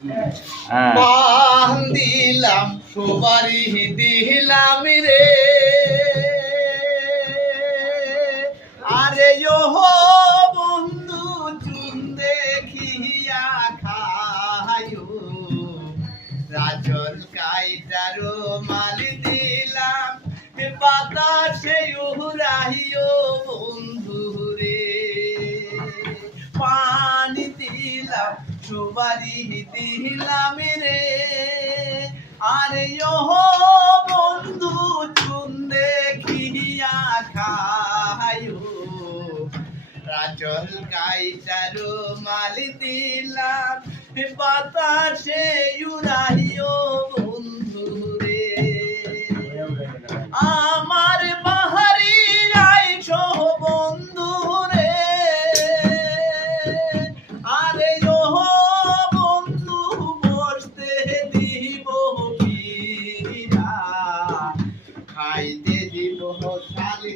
পান দিলাম সুপারি দিলাম রে আরে ওহো বন্ধু চুন দেখিয়া খায়ো রাজল কাইটারো মালি দিলাম বাতাসে উড়াইও বন্ধু রে পানি দিলাম সুপারি দিলাম রে আরে ওহো বন্ধু চুন দেখিয়া খায়ো রাজল কাইটারো মালি দিলাম বাতাসে উড়াইও বন্ধু রে আমার বাহারি আইছো বন্ধু রে আরে ওহো বন্ধু বসতে দিব পীরা খাইতে দিব শালি